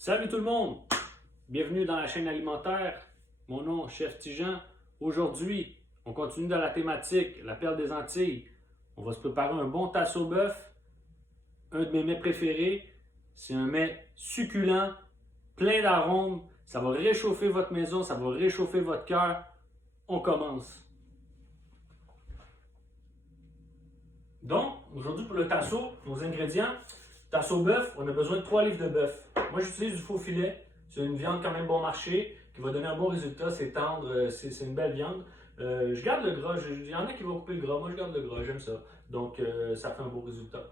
Salut tout le monde! Bienvenue dans la chaîne alimentaire. Mon nom, Chef Tijan. Aujourd'hui, on continue dans la thématique, la perle des Antilles. On va se préparer un bon tasso bœuf, un de mes mets préférés. C'est un mets succulent, plein d'arômes. Ça va réchauffer votre maison, ça va réchauffer votre cœur. On commence. Donc, aujourd'hui pour le tasso, nos ingrédients. Tasso bœuf, on a besoin de 3 livres de bœuf. Moi, j'utilise du faux filet. C'est une viande quand même bon marché, qui va donner un bon résultat. C'est tendre, c'est une belle viande. Je garde le gras. Il y en a qui vont couper le gras. Moi, je garde le gras. J'aime ça. Donc, ça fait un beau résultat.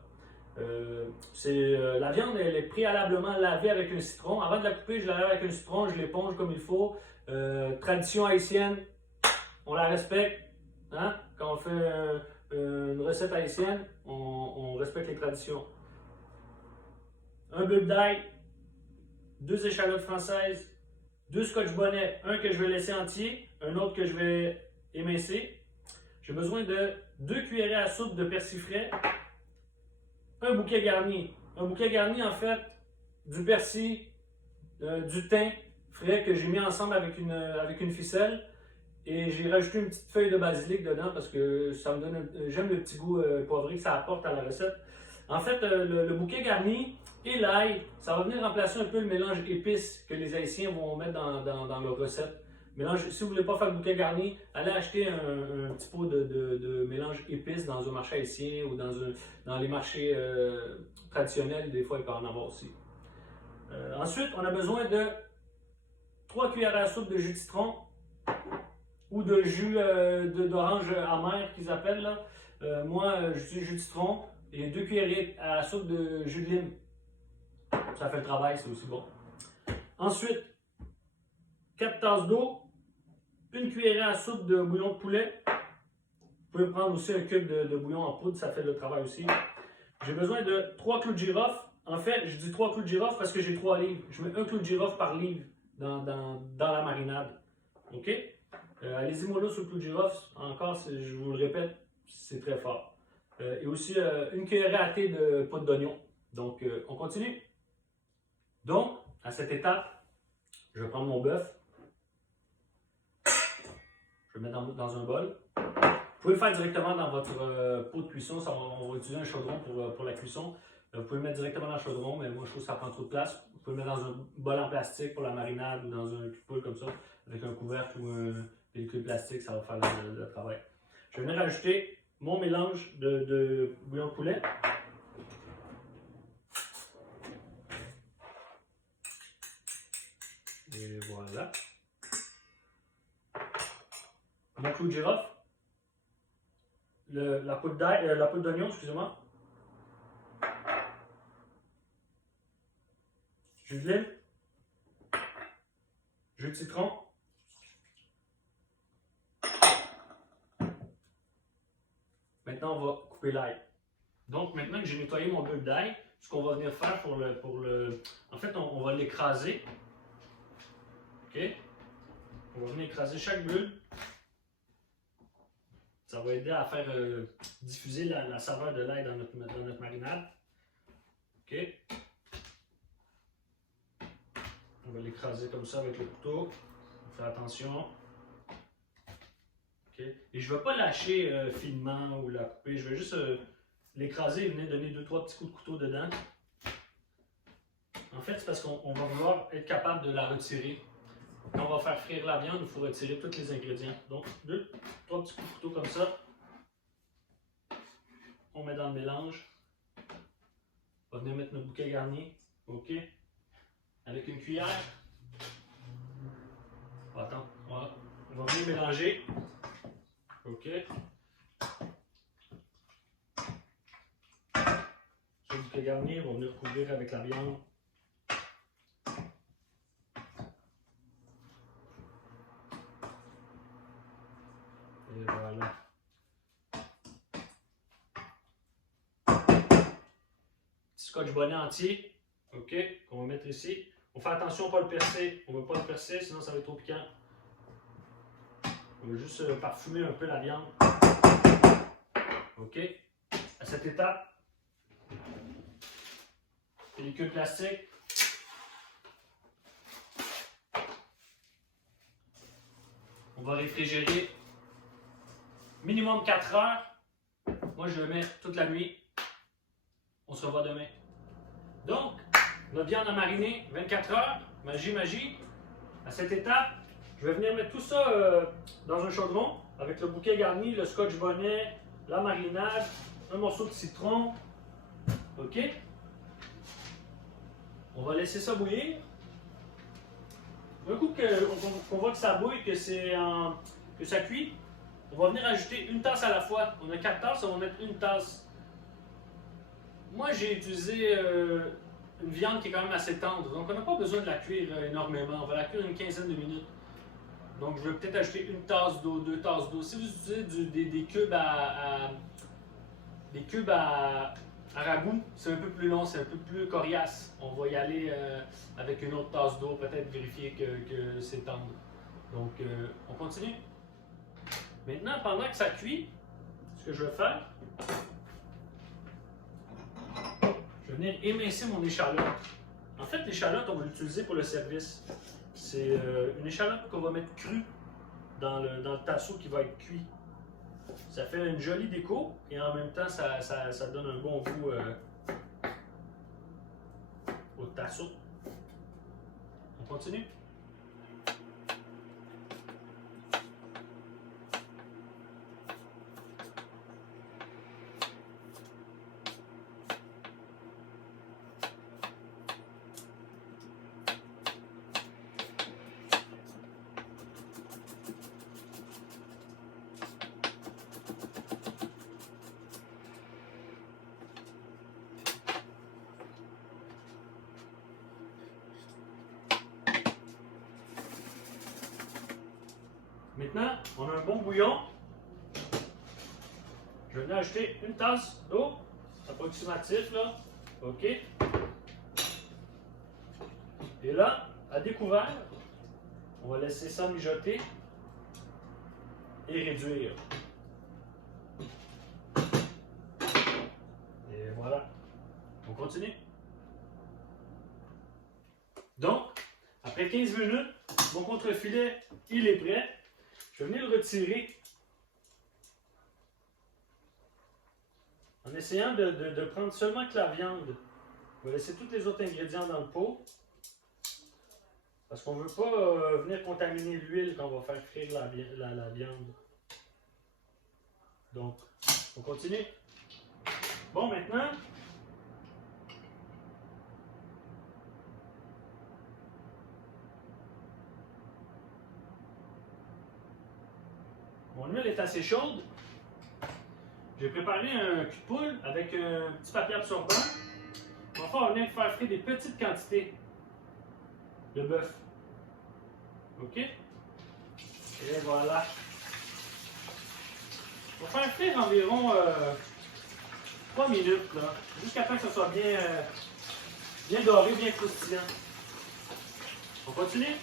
La viande, elle est préalablement lavée avec un citron. Avant de la couper, je la lave avec un citron. Je l'éponge comme il faut. Tradition haïtienne, on la respecte. Hein? Quand on fait une recette haïtienne, on respecte les traditions. Un bulbe d'ail, 2 échalotes françaises, 2 scotch bonnets, un que je vais laisser entier, un autre que je vais émincer. J'ai besoin de 2 cuillerées à soupe de persil frais, un bouquet garni. Un bouquet garni, en fait, du persil, du thym frais que j'ai mis ensemble avec une ficelle. Et j'ai rajouté une petite feuille de basilic dedans parce que ça me donne j'aime le petit goût poivré que ça apporte à la recette. En fait, le bouquet garni et l'ail, ça va venir remplacer un peu le mélange épices que les Haïtiens vont mettre dans leur recette. Mélange, si vous ne voulez pas faire le bouquet garni, allez acheter un petit pot de mélange épices dans un marché haïtien ou dans les marchés traditionnels. Des fois, il peut en avoir aussi. Ensuite, on a besoin de 3 cuillères à soupe de jus de citron ou de jus d'orange amer qu'ils appellent. Là. Moi, j'utilise jus de citron et 2 cuillères à soupe de jus de lime. Ça fait le travail, c'est aussi bon. Ensuite, 4 tasses d'eau, 1 cuillerée à soupe de bouillon de poulet. Vous pouvez prendre aussi un cube de bouillon en poudre, ça fait le travail aussi. J'ai besoin de 3 clous de girofle. En fait, je dis 3 clous de girofle parce que j'ai 3 livres. Je mets 1 clou de girofle par livre dans la marinade. OK? Allez-y mollo sur le clou de girofle. Encore, je vous le répète, c'est très fort. Et aussi 1 cuillerée à thé de poudre d'oignon. Donc, on continue. Donc, à cette étape, je vais prendre mon bœuf. Je vais le mettre dans un bol. Vous pouvez le faire directement dans votre pot de cuisson. On va utiliser un chaudron pour la cuisson. Vous pouvez le mettre directement dans le chaudron, mais moi je trouve que ça prend trop de place. Vous pouvez le mettre dans un bol en plastique pour la marinade ou dans un pool comme ça, avec un couvercle ou un pellicule plastique, ça va faire le travail. Je vais venir ajouter mon mélange de bouillon de poulet. Et voilà. Mon clou de girofle. La poudre d'oignon, excusez-moi. Jus de lime. Jus de citron. Maintenant, on va couper l'ail. Donc, maintenant que j'ai nettoyé mon bulbe d'ail, ce qu'on va venir faire en fait, on va l'écraser. OK? On va venir écraser chaque bulbe. Ça va aider à faire diffuser la saveur de l'ail dans notre marinade. OK? On va l'écraser comme ça avec le couteau. On fait attention. OK? Et je ne vais pas lâcher finement ou la couper. Je vais juste l'écraser et venir donner 2-3 petits coups de couteau dedans. En fait, c'est parce qu'on va vouloir être capable de la retirer. Quand on va faire frire la viande, il faut retirer tous les ingrédients. Donc, 2-3 petits coups de couteau comme ça. On met dans le mélange. On va venir mettre notre bouquet garni. OK? Avec une cuillère. Attends, voilà. On va venir mélanger. OK? Ce bouquet garni, on va venir couvrir avec la viande. Et voilà. Petit scotch bonnet entier. OK? Qu'on va mettre ici. On fait attention à ne pas le percer. On ne veut pas le percer, sinon ça va être trop piquant. On va juste parfumer un peu la viande. OK? À cette étape, pellicule plastique. va réfrigérer minimum 4 heures. Moi, je le mets toute la nuit. On se revoit demain. Donc, notre viande à mariner 24 heures. Magie. À cette étape, je vais venir mettre tout ça dans un chaudron avec le bouquet garni, le scotch bonnet, la marinade, un morceau de citron. OK? On va laisser ça bouillir. Un coup qu'on voit que ça bouille, que ça cuit, on va venir ajouter une tasse à la fois. On a 4 tasses, on va mettre une tasse. Moi, j'ai utilisé une viande qui est quand même assez tendre, donc on n'a pas besoin de la cuire énormément. On va la cuire une quinzaine de minutes. Donc, je vais peut-être ajouter une tasse d'eau, 2 tasses d'eau. Si vous utilisez des cubes à ragoût, c'est un peu plus long, c'est un peu plus coriace. On va y aller avec une autre tasse d'eau, peut-être vérifier que c'est tendre. Donc, on continue. Maintenant, pendant que ça cuit, ce que je vais faire, je vais venir émincer mon échalote. En fait, l'échalote, on va l'utiliser pour le service. C'est une échalote qu'on va mettre crue dans le tasseau qui va être cuit. Ça fait une jolie déco et en même temps, ça donne un bon goût au tasseau. On continue? Maintenant, on a un bon bouillon. Je vais venir ajouter une tasse d'eau, approximatif là. OK. Et là, à découvert, on va laisser ça mijoter et réduire. Et voilà. On continue. Donc, après 15 minutes, mon contrefilet, il est prêt. Je vais venir le retirer en essayant de prendre seulement que la viande. On va laisser tous les autres ingrédients dans le pot parce qu'on ne veut pas venir contaminer l'huile quand on va faire frire la viande. Donc, on continue. Bon, maintenant, mon huile est assez chaude. J'ai préparé un cul de poule avec un petit papier absorbant. On va venir faire frire des petites quantités de bœuf. OK? Et voilà. On va faire frire environ 3 minutes, là, jusqu'à temps que ce soit bien doré, bien croustillant. On continue?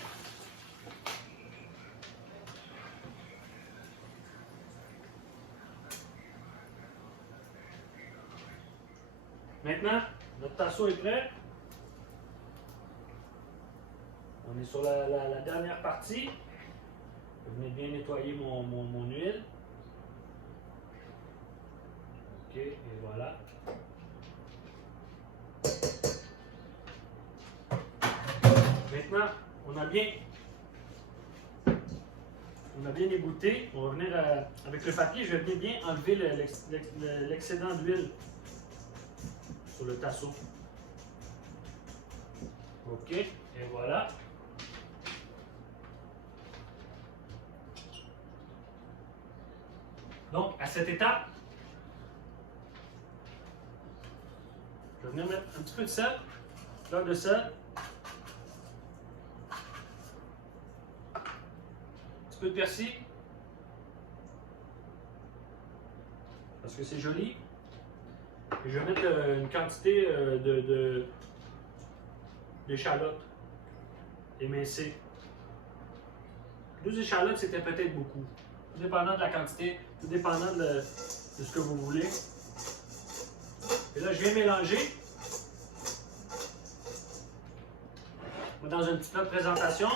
Maintenant, notre tasseau est prêt. On est sur la dernière partie. Je vais venir bien nettoyer mon huile. OK, et voilà. Maintenant, on a bien égoutté. On va venir avec le papier, je vais venir bien enlever l'excédent d'huile sur le tasseau. OK, et voilà. Donc, à cette étape, je vais venir mettre un petit peu de sel, fleur de sel, un petit peu de persil, parce que c'est joli. Et je vais mettre une quantité d'échalotes émincées. 2 échalotes, c'était peut-être beaucoup. Tout dépendant de la quantité, tout dépendant de ce que vous voulez. Et là, je viens mélanger. Dans une petite note de présentation.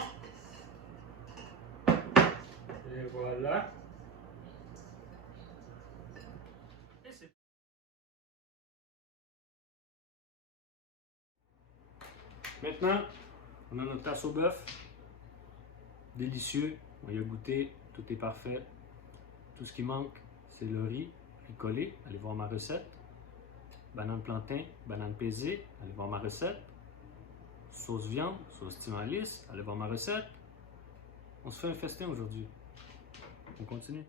Et Et voilà. Maintenant, on a notre tasse au bœuf. Délicieux. On y a goûté. Tout est parfait. Tout ce qui manque, c'est le riz collé. Allez voir ma recette. Banane plantain, banane pesée. Allez voir ma recette. Sauce viande, sauce timalis. Allez voir ma recette. On se fait un festin aujourd'hui. On continue.